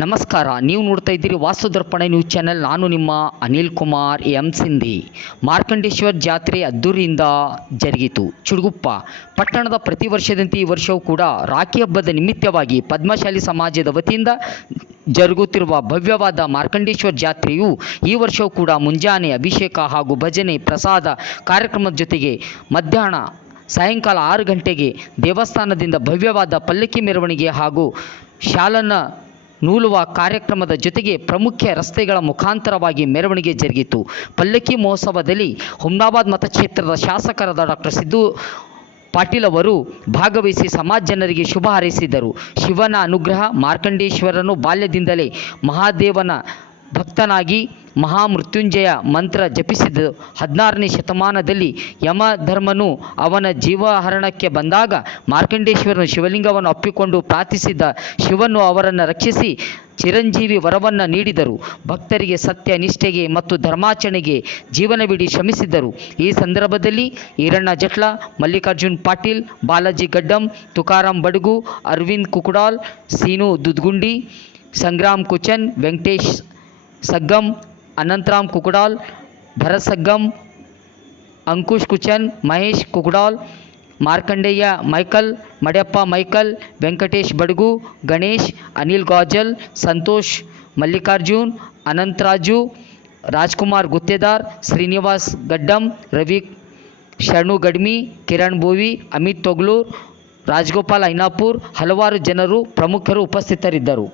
ನಮಸ್ಕಾರ, ನೀವು ನೋಡ್ತಾ ಇದ್ದೀರಿ ವಾಸ್ತುದರ್ಪಣ ನ್ಯೂಸ್ ಚಾನೆಲ್. ನಾನು ನಿಮ್ಮ ಅನಿಲ್ ಕುಮಾರ್ ಎಂ ಸಿಂಧಿ. ಮಾರ್ಕಂಡೇಶ್ವರ ಜಾತ್ರೆ ಅದ್ದೂರಿಯಿಂದ ಜರುಗಿತು. ಚುಡುಗುಪ್ಪ ಪಟ್ಟಣದ ಪ್ರತಿ ವರ್ಷದಂತೆ ಈ ವರ್ಷವೂ ಕೂಡ ರಾಖಿ ಹಬ್ಬದ ನಿಮಿತ್ತವಾಗಿ ಪದ್ಮಶಾಲಿ ಸಮಾಜದ ವತಿಯಿಂದ ಜರುಗುತ್ತಿರುವ ಭವ್ಯವಾದ ಮಾರ್ಕಂಡೇಶ್ವರ ಜಾತ್ರೆಯು ಈ ವರ್ಷವೂ ಕೂಡ ಮುಂಜಾನೆ ಅಭಿಷೇಕ ಹಾಗೂ ಭಜನೆ ಪ್ರಸಾದ ಕಾರ್ಯಕ್ರಮದ ಜೊತೆಗೆ ಮಧ್ಯಾಹ್ನ ಸಾಯಂಕಾಲ 6 ಗಂಟೆಗೆ ದೇವಸ್ಥಾನದಿಂದ ಭವ್ಯವಾದ ಪಲ್ಲಕ್ಕಿ ಮೆರವಣಿಗೆ ಹಾಗೂ ಶಾಲನ ನೂಲುವ ಕಾರ್ಯಕ್ರಮದ ಜೊತೆಗೆ ಪ್ರಮುಖ ರಸ್ತೆಗಳ ಮುಖಾಂತರವಾಗಿ ಮೆರವಣಿಗೆ ಜರುಗಿತು. ಪಲ್ಲಕ್ಕಿ ಮಹೋತ್ಸವದಲ್ಲಿ ಹುಮ್ನಾಬಾದ್ ಮತಕ್ಷೇತ್ರದ ಶಾಸಕರಾದ ಡಾಕ್ಟರ್ ಸಿದ್ದು ಪಾಟೀಲ್ ಅವರು ಭಾಗವಹಿಸಿ ಸಮಾಜ ಜನರಿಗೆ ಶುಭ ಹಾರೈಸಿದರು. ಶಿವನ ಅನುಗ್ರಹ. ಮಾರ್ಕಂಡೇಶ್ವರನು ಬಾಲ್ಯದಿಂದಲೇ ಮಹಾದೇವನ ಭಕ್ತನಾಗಿ ಮಹಾಮೃತ್ಯುಂಜಯ ಮಂತ್ರ ಜಪಿಸಿದ 16ನೇ ಶತಮಾನದಲ್ಲಿ ಯಮಧರ್ಮನು ಅವನ ಜೀವಹರಣಕ್ಕೆ ಬಂದಾಗ ಮಾರ್ಕಂಡೇಶ್ವರನು ಶಿವಲಿಂಗವನ್ನು ಅಪ್ಪಿಕೊಂಡು ಪ್ರಾರ್ಥಿಸಿದ ಶಿವನು ಅವರನ್ನು ರಕ್ಷಿಸಿ ಚಿರಂಜೀವಿ ವರವನ್ನು ನೀಡಿದರು. ಭಕ್ತರಿಗೆ ಸತ್ಯ, ನಿಷ್ಠೆಗೆ ಮತ್ತು ಧರ್ಮಾಚರಣೆಗೆ ಜೀವನವಿಡೀ ಶ್ರಮಿಸಿದ್ದರು. ಈ ಸಂದರ್ಭದಲ್ಲಿ ಈರಣ್ಣ ಜಟ್ಲ, ಮಲ್ಲಿಕಾರ್ಜುನ್ ಪಾಟೀಲ್, ಬಾಲಾಜಿ ಗಡ್ಡಂ, ತುಕಾರಾಮ್ ಬಡಗು, ಅರವಿಂದ್ ಕುಕುಡಾಲ್, ಸೀನು ದುದ್ಗುಂಡಿ, ಸಂಗ್ರಾಮ್ ಕುಚನ್, ವೆಂಕಟೇಶ್ ಸಗ್ಗಂ, ಅನಂತರಾಮ್ ಕುಕುಡಾಲ್, ಭರತ್ ಸಗ್ಗಂ, ಅಂಕುಶ್ ಕುಚನ್, ಮಹೇಶ್ ಕುಕುಡಾಲ್, ಮಾರ್ಕಂಡೇಯ ಮೈಕಲ್, ಮಡ್ಯಪ್ಪ ಮೈಕಲ್, ವೆಂಕಟೇಶ್ ಬಡಗು, ಗಣೇಶ್, ಅನಿಲ್ ಗಾಜಲ್, ಸಂತೋಷ್ ಮಲ್ಲಿಕಾರ್ಜುನ್, ಅನಂತರಾಜು, ರಾಜ್ಕುಮಾರ್ ಗುತ್ತೇದಾರ್, ಶ್ರೀನಿವಾಸ್ ಗಡ್ಡಂ, ರವಿ ಶರಣು ಗಡ್ಮಿ, ಕಿರಣ್ ಬೋವಿ, ಅಮಿತ್ ತೊಗ್ಲೂರ್, ರಾಜಗೋಪಾಲ್ ಐನಾಪುರ್ ಹಲವಾರು ಜನರು ಪ್ರಮುಖರು ಉಪಸ್ಥಿತರಿದ್ದರು.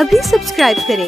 अभी सब्सक्राइब करें